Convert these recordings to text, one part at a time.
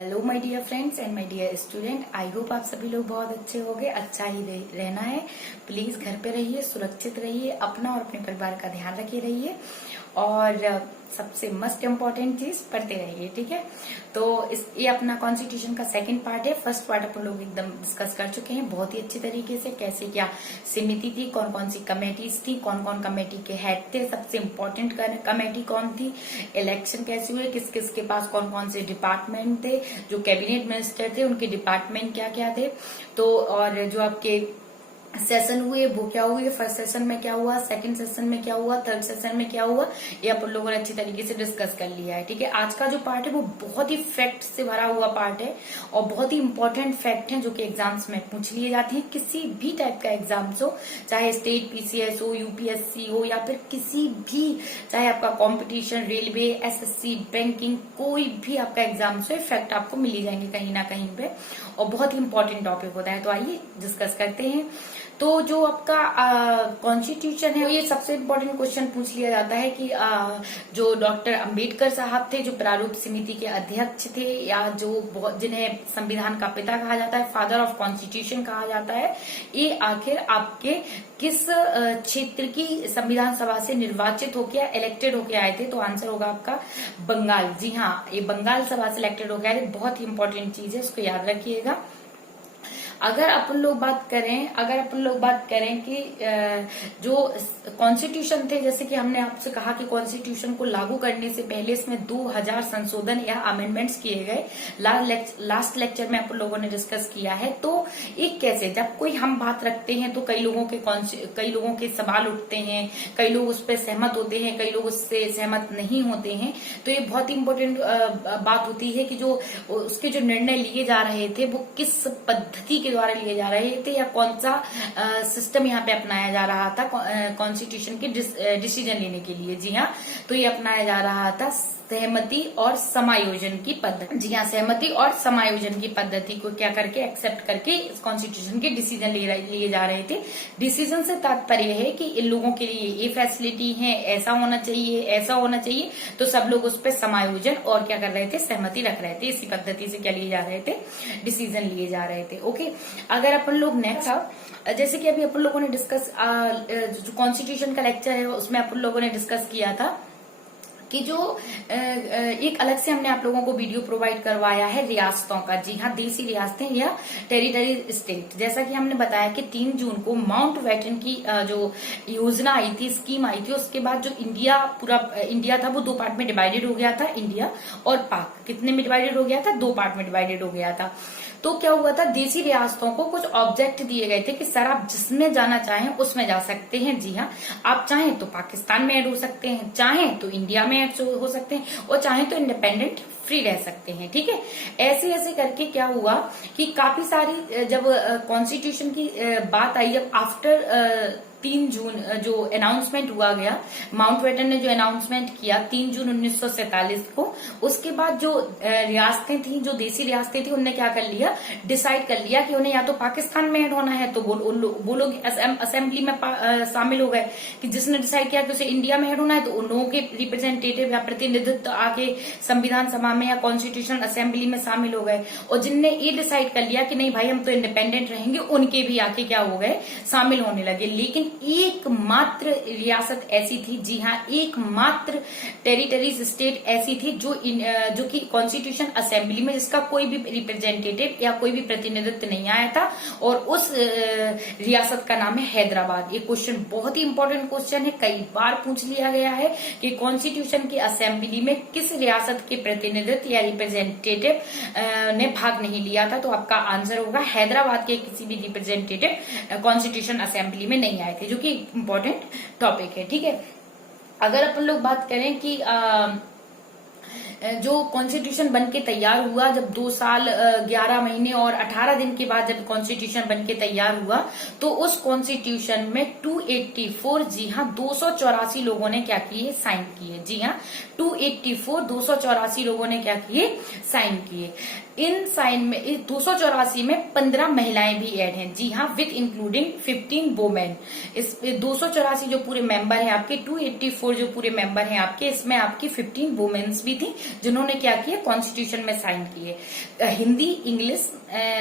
Hello my dear friends and my dear student, I hope आप सभी लोग बहुत अच्छे होंगे। अच्छा ही रहना है। प्लीज घर पे रहिए, सुरक्षित रहिए, अपना और अपने परिवार का ध्यान रखे रहिए और सबसे मस्ट इम्पोर्टेंट चीज पढ़ते रहिए। ठीक है, तो ये अपना कॉन्स्टिट्यूशन का सेकंड पार्ट है। फर्स्ट पार्ट अपन लोग एकदम डिस्कस कर चुके हैं बहुत ही अच्छी तरीके से, कैसे क्या समिति थी, कौन कौन सी कमेटीज थी, कौन कौन कमेटी के हेड थे, सबसे इम्पोर्टेंट कमेटी कौन थी, इलेक्शन कैसे हुए, किस किस के पास कौन कौन से डिपार्टमेंट थे, जो कैबिनेट मिनिस्टर थे उनके डिपार्टमेंट क्या क्या थे, तो और जो आपके सेशन हुए वो क्या हुए, फर्स्ट सेशन में क्या हुआ, सेकंड सेशन में क्या हुआ, थर्ड सेशन में क्या हुआ, ये अपन लोगों ने अच्छी तरीके से डिस्कस कर लिया है। ठीक है, आज का जो पार्ट है वो बहुत ही फैक्ट से भरा हुआ पार्ट है और बहुत ही इंपॉर्टेंट फैक्ट है जो कि एग्जाम्स में पूछ लिए जाते हैं। किसी भी टाइप का एग्जाम्स हो, चाहे स्टेट पीसीएस हो, यूपीएससी हो या फिर किसी भी, चाहे आपका कॉम्पिटिशन, रेलवे, एसएससी, बैंकिंग, कोई भी आपका एग्जाम्स हो, फैक्ट आपको मिल ही जाएंगे कहीं ना कहीं पे और बहुत ही इंपॉर्टेंट टॉपिक होता है। तो आइए डिस्कस करते हैं। तो जो आपका कॉन्स्टिट्यूशन है, ये सबसे इम्पोर्टेंट क्वेश्चन पूछ लिया जाता है कि जो डॉक्टर अंबेडकर साहब थे, जो प्रारूप समिति के अध्यक्ष थे, या जो जिन्हें संविधान का पिता कहा जाता है, फादर ऑफ कॉन्स्टिट्यूशन कहा जाता है, ये आखिर आपके किस क्षेत्र की संविधान सभा से निर्वाचित होकर इलेक्टेड होके आए थे? तो आंसर होगा आपका बंगाल। जी हाँ, ये बंगाल सभा से इलेक्टेड होके आए थे। बहुत ही इंपॉर्टेंट चीज है, उसको याद रखिएगा। अगर अपन लोग बात करें कि जो कॉन्स्टिट्यूशन थे, जैसे कि हमने आपसे कहा कि कॉन्स्टिट्यूशन को लागू करने से पहले इसमें 2000 संशोधन या अमेंडमेंट्स किए गए। लास्ट लेक्चर में अपन लोगों ने डिस्कस किया है। तो एक कैसे, जब कोई हम बात रखते हैं तो कई लोगों के सवाल उठते हैं, कई लोग उस पर सहमत होते हैं, कई लोग उससे सहमत नहीं होते हैं। तो ये बहुत ही इंपॉर्टेंट बात होती है कि जो उसके जो निर्णय लिए जा रहे थे वो किस पद्धति के द्वारा लिए जा रहे थे या कौन सा सिस्टम यहाँ पे अपनाया जा रहा था कॉन्स्टिट्यूशन के डिसीजन लेने के लिए। जी हाँ, तो ये अपनाया जा रहा था सहमति और समायोजन की पद्धति। जी हाँ, सहमति और समायोजन की पद्धति को क्या करके एक्सेप्ट करके इस कॉन्स्टिट्यूशन के डिसीजन लिए जा रहे थे। डिसीजन से तात्पर्य है कि इन लोगों के लिए ये फैसिलिटी है, ऐसा होना चाहिए, ऐसा होना चाहिए, तो सब लोग उस पर समायोजन और क्या कर रहे थे, सहमति रख रहे थे। इसी पद्धति से क्या लिए जा रहे थे, डिसीजन लिए जा रहे थे। ओके, अगर अपन लोग नेक्स्ट, जैसे कि अभी अपन लोगों ने डिस्कस जो कॉन्स्टिट्यूशन का लेक्चर है उसमें अपन लोगों ने डिस्कस किया था कि जो एक अलग से हमने आप लोगों को वीडियो प्रोवाइड करवाया है रियासतों का। जी हाँ, देसी रियासतें या टेरिटरी स्टेट। जैसा कि हमने बताया कि 3 जून को माउंट बैटन की जो योजना आई थी, स्कीम आई थी, उसके बाद जो पूरा इंडिया था वो 2 पार्ट में डिवाइडेड हो गया था। इंडिया और पाक कितने में डिवाइडेड हो गया था, 2 पार्ट में डिवाइडेड हो गया था। तो क्या हुआ था, देसी रियासतों को कुछ ऑब्जेक्ट दिए गए थे कि सर आप जिसमें जाना चाहें उसमें जा सकते हैं। जी हाँ, आप चाहें तो पाकिस्तान में ऐड हो सकते हैं, चाहें तो इंडिया में ऐड हो सकते हैं और चाहें तो इंडिपेंडेंट फ्री रह सकते हैं। ठीक है, ऐसे ऐसे करके क्या हुआ कि काफी सारी जब कॉन्स्टिट्यूशन की बात आई, जब आफ्टर 3 जून जो अनाउंसमेंट हुआ गया, माउंट बैटन ने जो अनाउंसमेंट किया 3 जून 1947 को, उसके बाद जो रियासतें थी, जो देसी रियासतें थी, उनने क्या कर लिया, डिसाइड कर लिया कि उन्हें या तो पाकिस्तान में ऐड होना है, तो वो लोग असेंबली में शामिल हो गए। कि जिसने डिसाइड किया कि उसे इंडिया में ऐड होना है तो उन लोगों के रिप्रेजेंटेटिव या प्रतिनिधित्व आके संविधान सभा में या कॉन्स्टिट्यूशन असेंबली में शामिल हो गए। और जिनने ये डिसाइड कर लिया कि नहीं भाई हम तो इंडिपेंडेंट रहेंगे, उनके भी आके क्या हो गए, शामिल होने लगे। लेकिन एकमात्र रियासत ऐसी थी, जी हाँ, एकमात्र टेरिटरीज स्टेट ऐसी थी जो कि कॉन्स्टिट्यूशन असेंबली में जिसका कोई भी रिप्रेजेंटेटिव या कोई भी प्रतिनिधित्व नहीं आया था, और उस रियासत का नाम है हैदराबाद। ये क्वेश्चन बहुत ही इंपॉर्टेंट क्वेश्चन है, कई बार पूछ लिया गया है कि कॉन्स्टिट्यूशन की असेंबली में किस रियासत के प्रतिनिधित्व या रिप्रेजेंटेटिव ने भाग नहीं लिया था? तो आपका आंसर होगा हैदराबाद के किसी भी रिप्रेजेंटेटिव कॉन्स्टिट्यूशन असेंबली में नहीं आए थे, जो कि इंपॉर्टेंट टॉपिक है। ठीक है, अगर अपन लोग बात करें कि जो कॉन्स्टिट्यूशन बन के तैयार हुआ, जब 2 साल 11 महीने और 18 दिन के बाद जब कॉन्स्टिट्यूशन बन के तैयार हुआ, तो उस कॉन्स्टिट्यूशन में 284, जी हाँ, 284 लोगों ने क्या किए, साइन किए। जी हाँ, 284 लोगों ने क्या किए, साइन किए। इन साइन में 284 में 15 महिलाएं भी ऐड हैं। जी हाँ, विथ इंक्लूडिंग 15 वोमेन। इस 284 जो पूरे मेंबर हैं आपके, 284 जो पूरे मेंबर हैं आपके, इसमें आपकी 15 वुमेन्स भी थी जिन्होंने क्या किया, कॉन्स्टिट्यूशन में साइन किए। हिंदी इंग्लिश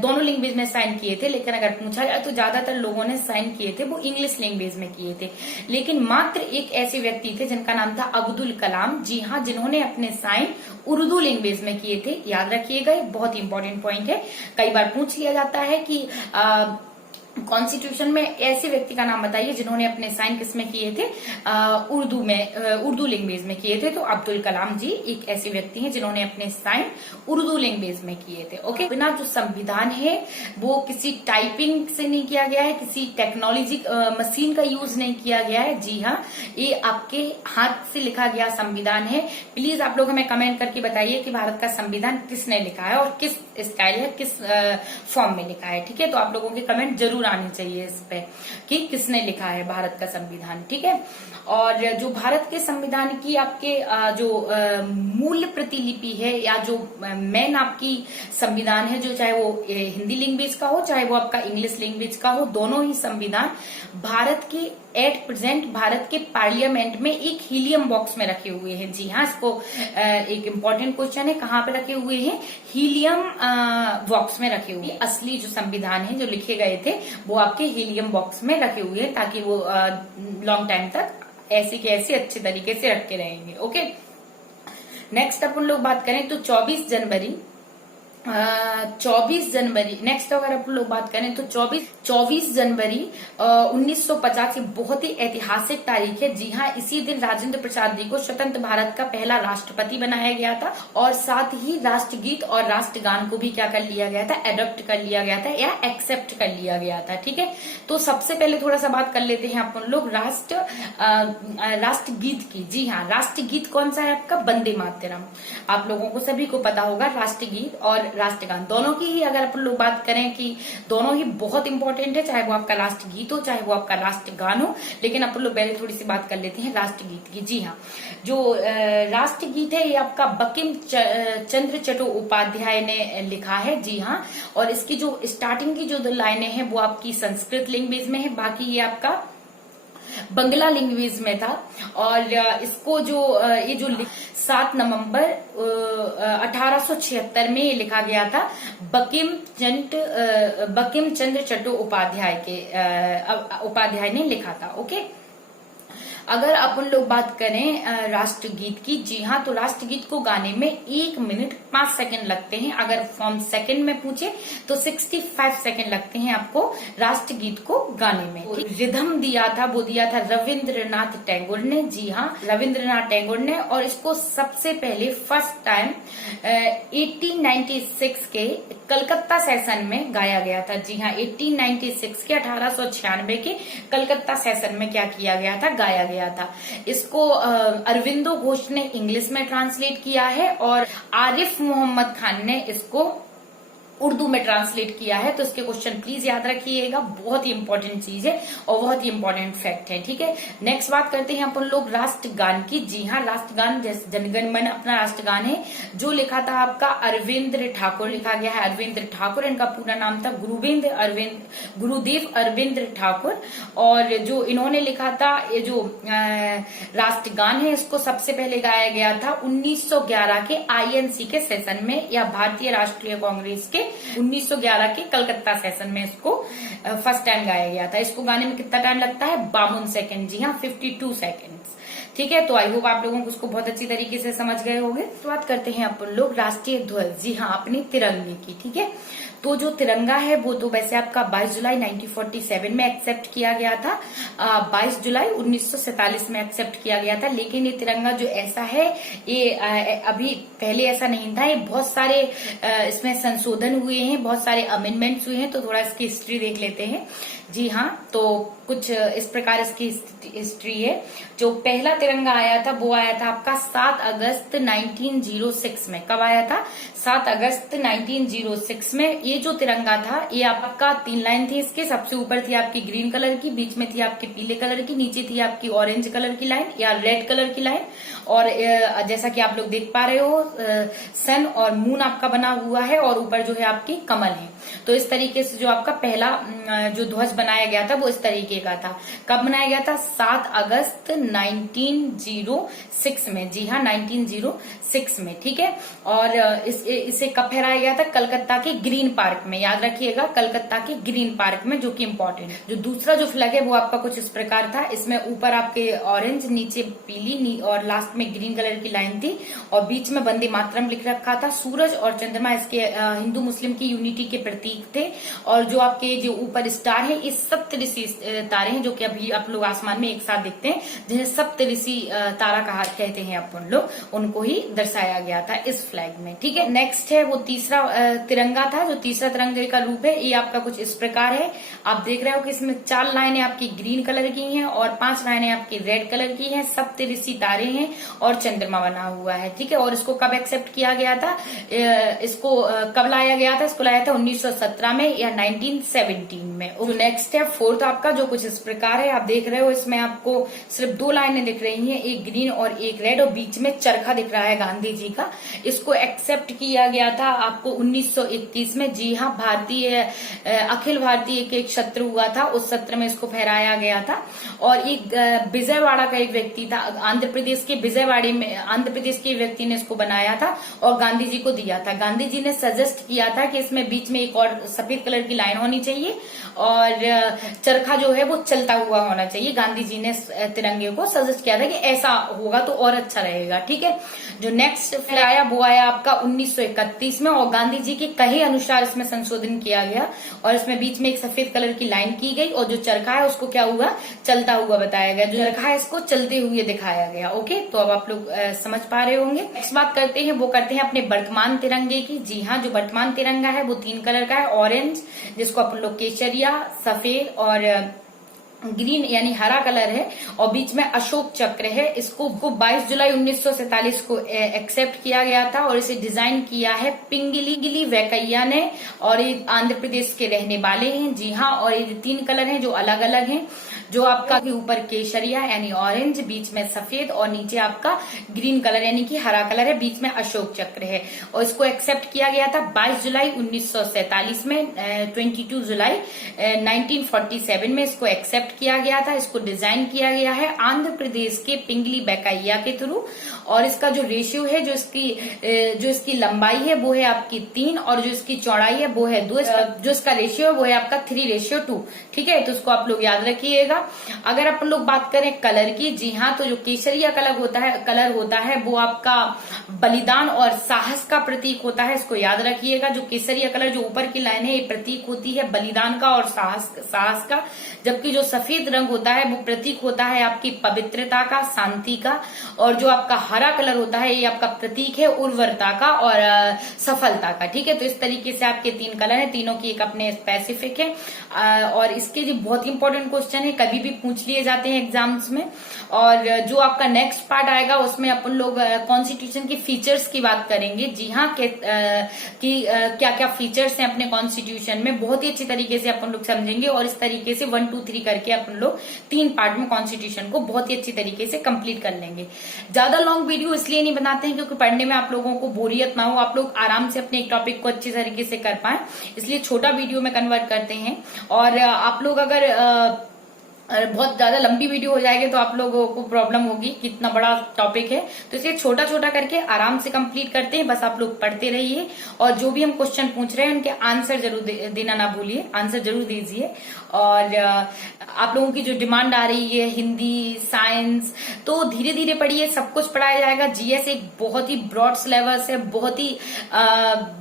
दोनों लैंग्वेज में साइन किए थे, लेकिन अगर पूछा जाए तो ज्यादातर लोगों ने साइन किए थे वो इंग्लिश लैंग्वेज में किए थे। लेकिन मात्र एक ऐसे व्यक्ति थे जिनका नाम था अब्दुल कलाम, जी हाँ, जिन्होंने अपने साइन उर्दू लैंग्वेज में किए थे। याद रखिएगा, बहुत इंपॉर्टेंट पॉइंट है, कई बार पूछ लिया जाता है कि कॉन्स्टिट्यूशन में ऐसे व्यक्ति का नाम बताइए जिन्होंने अपने साइन किसमें किए थे, उर्दू में, उर्दू लैंग्वेज में किए थे। तो अब्दुल कलाम जी एक ऐसे व्यक्ति हैं जिन्होंने अपने साइन उर्दू लैंग्वेज में किए थे। ओके, बिना जो संविधान है वो किसी टाइपिंग से नहीं किया गया है, किसी टेक्नोलॉजी मशीन का यूज नहीं किया गया है। जी हाँ, ये आपके हाथ से लिखा गया संविधान है। प्लीज आप लोग हमें कमेंट करके बताइए कि भारत का संविधान किसने लिखा है और किस स्टाइल है, किस फॉर्म में लिखा है। ठीक है, तो आप लोगों के कमेंट जरूर आनी चाहिए इस पे कि किसने लिखा है भारत का संविधान। ठीक है, और जो भारत के संविधान की आपके जो मूल प्रतिलिपि है या जो मेन आपकी संविधान है, जो चाहे वो हिंदी लैंग्वेज का हो चाहे वो आपका इंग्लिश लैंग्वेज का हो, दोनों ही संविधान भारत के एट प्रेजेंट भारत के पार्लियामेंट में एक हीलियम बॉक्स में रखे हुए हैं। जी हाँ, इसको एक इम्पोर्टेंट क्वेश्चन है, कहाँ पे रखे हुए हैं, हीलियम बॉक्स में रखे हुए। असली जो संविधान है जो लिखे गए थे वो आपके हीलियम बॉक्स में रखे हुए हैं, ताकि वो लॉन्ग टाइम तक ऐसे के ऐसे अच्छे तरीके से रखे रहेंगे। ओके, नेक्स्ट अपन लोग बात करें तो 24 जनवरी नेक्स्ट अगर अपन लोग बात करें तो 24 जनवरी 1950 बहुत ही ऐतिहासिक तारीख है। जी हाँ, इसी दिन राजेंद्र प्रसाद जी को स्वतंत्र भारत का पहला राष्ट्रपति बनाया गया था, और साथ ही राष्ट्रगीत और राष्ट्रगान को भी क्या कर लिया गया था, एडॉप्ट कर लिया गया था या एक्सेप्ट कर लिया गया था। ठीक है, तो सबसे पहले थोड़ा सा बात कर लेते हैं अपन लोग राष्ट्रगीत की। जी हाँ, राष्ट्रगीत कौन सा है आपका, वंदे मातरम। आप लोगों को सभी को पता होगा, राष्ट्रगीत और राष्ट्रगान दोनों की ही अगर अपन लोग बात करें कि दोनों ही बहुत इंपॉर्टेंट है, चाहे वो आपका राष्ट्रगीत हो चाहे वो आपका राष्ट्रगान हो। लेकिन अपन लोग पहले थोड़ी सी बात कर लेते हैं राष्ट्रगीत की। जी हाँ, जो राष्ट्रगीत है ये आपका बंकिम चंद्र चट्टोपाध्याय ने लिखा है। जी हाँ, और इसकी जो स्टार्टिंग की जो 2 लाइनें हैं वो आपकी संस्कृत लैंग्वेज में है, बाकी ये आपका बंगला लैंग्वेज में था। और इसको जो ये जो 7 नवंबर 1876 में ये लिखा गया था, बंकिम चंद्र चट्टोपाध्याय ने लिखा था। ओके, अगर अपन लोग बात करें राष्ट्रगीत की, जी हाँ, तो राष्ट्रगीत को गाने में 1 मिनट 5 सेकंड लगते हैं। अगर फॉर्म सेकंड में पूछे तो 65 सेकंड लगते हैं आपको राष्ट्रगीत को गाने में। रिदम दिया था रविंद्रनाथ टैगोर ने। जी हाँ, रविंद्रनाथ टैगोर ने, और इसको सबसे पहले फर्स्ट टाइम 1896 के कलकत्ता सेशन में गाया गया था। जी हाँ, 1896 के 1896 के कलकत्ता सेशन में क्या किया गया था, गाया गया था। इसको अरविंदो घोष ने इंग्लिश में ट्रांसलेट किया है और आरिफ मोहम्मद खान ने इसको उर्दू में ट्रांसलेट किया है। तो इसके क्वेश्चन प्लीज याद रखिएगा, बहुत ही इंपॉर्टेंट चीज है और बहुत ही इंपॉर्टेंट फैक्ट है। ठीक है, नेक्स्ट बात करते हैं अपन लोग राष्ट्रगान की। जी हाँ, राष्ट्रगान जैसे जनगण मन अपना राष्ट्रगान है, जो लिखा था आपका अरविंद ठाकुर, लिखा गया है अरविंद ठाकुर। इनका पूरा नाम था गुरुदेव अरविंद ठाकुर। और जो इन्होंने लिखा था ये जो राष्ट्रगान है, इसको सबसे पहले गाया गया था 1911 के INC के सेशन में, या भारतीय राष्ट्रीय कांग्रेस के 1911 के कलकत्ता सेशन में इसको फर्स्ट टाइम गाया गया था। इसको गाने में कितना टाइम लगता है, 52 सेकंड। जी हाँ, 52 सेकंड्स। ठीक है, तो आई होप आप लोगों को उसको बहुत अच्छी तरीके से समझ गए होंगे। बात करते हैं अपन लोग राष्ट्रीय ध्वज। जी हाँ, अपने तिरंगे की। ठीक है, तो जो तिरंगा है वो तो वैसे आपका 22 जुलाई 1947 में एक्सेप्ट किया गया था, 22 जुलाई 1947 में एक्सेप्ट किया गया था। लेकिन ये तिरंगा जो ऐसा है, ये अभी पहले ऐसा नहीं था। ये बहुत सारे इसमें संशोधन हुए हैं, बहुत सारे अमेंडमेंट्स हुए हैं। तो थोड़ा इसकी हिस्ट्री देख लेते हैं। जी हाँ, तो कुछ इस प्रकार इसकी हिस्ट्री है। जो पहला तिरंगा आया था वो आया था आपका 7 अगस्त 1906 में। कब आया था? 7 अगस्त 1906 में। ये जो तिरंगा था ये आपका 3 लाइन थी इसके। सबसे ऊपर थी आपकी ग्रीन कलर की, बीच में थी आपकी पीले कलर की, नीचे थी आपकी ऑरेंज कलर की लाइन या रेड कलर की लाइन। और जैसा कि आप लोग देख पा रहे हो सन और मून आपका बना हुआ है और ऊपर जो है आपकी कमल है। तो इस तरीके से जो आपका पहला जो ध्वज बनाया गया था वो इस तरीके का था। कब बनाया गया था? 7 अगस्त 1906 में। जी हाँ, 1906 में। ठीक है। और इसे कब फहराया गया था? कलकत्ता के ग्रीन पार्क में। याद रखिएगा, कलकत्ता के ग्रीन पार्क में, जो कि इम्पोर्टेंट है। जो दूसरा जो फ्लैग है वो आपका कुछ इस प्रकार था। इसमें ऊपर आपके ऑरेंज, नीचे पीली और लास्ट में ग्रीन कलर की लाइन थी और बीच में वंदे मातरम लिख रखा था। सूरज और चंद्रमा इसके हिंदू मुस्लिम की यूनिटी के प्रतीक थे। और जो आपके जो ऊपर स्टार है ये सप्तऋषि तारे हैं, जो कि अभी आप लोग आसमान में एक साथ देखते हैं, जिन्हें सप्तऋषि तारा कहते हैं अपन लोग, उनको ही दर्शाया गया था इस फ्लैग में। ठीक है। नेक्स्ट है वो तीसरा तिरंगा था। जो तीसरा तिरंगे का रूप है ये आपका कुछ इस प्रकार है। आप देख रहे हो कि इसमें 4 लाइनें आपकी ग्रीन कलर की हैं और 5 लाइनें आपकी रेड कलर की हैं। सप्तऋषि तारे हैं और चंद्रमा बना हुआ है। ठीक है। और इसको कब एक्सेप्ट किया गया था? इसको कब लाया गया था? इसको लाया था 1917 में या 1917 में। नेक्स्ट है फोर्थ आपका, जो कुछ इस प्रकार है। आप देख रहे हो इसमें आपको सिर्फ 2 लाइनें दिख रही हैं, एक ग्रीन और एक रेड, और बीच में चरखा दिख रहा है गांधी जी का। इसको एक्सेप्ट किया गया था आपको 1931 में। जी हाँ, भारतीय अखिल भारतीय एक सत्र हुआ था, उस सत्र में इसको फहराया गया था। और एक विजयवाड़ा का एक व्यक्ति था, आंध्र प्रदेश के विजयवाड़े में, आंध्र प्रदेश के व्यक्ति ने इसको बनाया था और गांधी जी को दिया था। गांधी जी ने सजेस्ट किया था कि इसमें बीच में एक और सफेद कलर की लाइन होनी चाहिए और चरखा जो है वो चलता हुआ होना चाहिए। गांधी जी ने तिरंगे को सजेस्ट किया था कि ऐसा होगा तो और अच्छा रहेगा। ठीक है। जो नेक्स्ट फिर आया वो आया आपका 1931 में और गांधी जी के कहे अनुसार इसमें संशोधन किया गया और इसमें बीच में एक सफेद कलर की लाइन की गई और जो चरखा है उसको क्या हुआ? चलता हुआ बताया गया। जो चरखा है इसको चलते हुए दिखाया गया। ओके, तो अब आप लोग समझ पा रहे होंगे। नेक्स्ट बात करते हैं, वो करते हैं अपने वर्तमान तिरंगे की। जी हाँ, जो वर्तमान तिरंगा है वो 3 कलर का है। ऑरेंज, जिसको अपन लोग केसरिया, सफेद और ग्रीन यानी हरा कलर है और बीच में अशोक चक्र है। इसको 22 जुलाई 1947 को एक्सेप्ट किया गया था और इसे डिजाइन किया है पिंगली वैकैया ने और ये आंध्र प्रदेश के रहने वाले हैं। जी हाँ, और ये 3 कलर हैं जो अलग अलग हैं। जो आपका ऊपर केसरिया यानी ऑरेंज, बीच में सफेद और नीचे आपका ग्रीन कलर यानी कि हरा कलर है, बीच में अशोक चक्र है। और इसको एक्सेप्ट किया गया था 22 जुलाई 1947 में। 22 जुलाई 1947 में इसको एक्सेप्ट किया गया था। इसको डिजाइन किया गया है आंध्र प्रदेश के पिंगली वैकैया के थ्रू और इसका जो रेशियो है, जो इसकी लंबाई है वो है आपकी 3 और जो इसकी चौड़ाई है वो है 2। जो इसका रेशियो है वो है आपका 3:2। ठीक है, तो इसको आप लोग याद रखिएगा। अगर अपन लोग बात करें कलर की, जी हाँ, तो जो केसरिया कलर होता है वो आपका बलिदान और साहस का प्रतीक होता है। इसको याद रखिएगा। जो केसरिया कलर जो ऊपर की लाइन है ये प्रतीक होती है बलिदान का और साहस का, जबकि जो सफेद रंग होता है वो प्रतीक होता है आपकी पवित्रता का, शांति का। और जो आपका हरा कलर होता है ये आपका प्रतीक है उर्वरता का और सफलता का। ठीक है, तो इस तरीके से आपके 3 कलर हैं, तीनों की एक अपने स्पेसिफिक है। और इसके जो बहुत इंपॉर्टेंट क्वेश्चन है, कभी भी पूछ लिए जाते हैं एग्जाम्स में। और जो आपका नेक्स्ट पार्ट आएगा उसमें अपन लोग कॉन्स्टिट्यूशन के फीचर्स की बात करेंगे। जी हाँ, कि क्या क्या फीचर्स हैं अपने कॉन्स्टिट्यूशन में, बहुत ही अच्छी तरीके से अपन लोग समझेंगे। और इस तरीके से 1 2 3 करके अपन लोग 3 पार्ट में कॉन्स्टिट्यूशन को बहुत ही अच्छी तरीके से कंप्लीट कर लेंगे। ज्यादा लॉन्ग वीडियो इसलिए नहीं बनाते हैं क्योंकि पढ़ने में आप लोगों को बोरियत ना हो, आप लोग आराम से अपने एक टॉपिक को अच्छी तरीके से कर पाए, इसलिए छोटा वीडियो में कन्वर्ट करते हैं। और आप लोग अगर बहुत ज्यादा लंबी वीडियो हो जाएगी तो आप लोगों को प्रॉब्लम होगी, कितना बड़ा टॉपिक है, तो इसे छोटा छोटा करके आराम से कंप्लीट करते हैं। बस आप लोग पढ़ते रहिए और जो भी हम क्वेश्चन पूछ रहे हैं उनके आंसर जरूर देना ना भूलिए, आंसर जरूर दीजिए। और आप लोगों की जो डिमांड आ रही है हिंदी, साइंस, तो धीरे धीरे पढ़िए, सब कुछ पढ़ाया जाएगा। जीएस एक बहुत ही ब्रॉड सिलेबस है, बहुत ही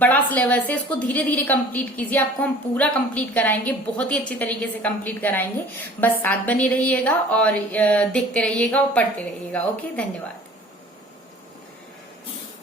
बड़ा सिलेबस है, इसको धीरे धीरे कंप्लीट कीजिए। आपको हम पूरा कंप्लीट कराएंगे, बहुत ही अच्छी तरीके से कंप्लीट कराएंगे। बस साथ बने रहिएगा और देखते रहिएगा और पढ़ते रहिएगा। ओके, धन्यवाद।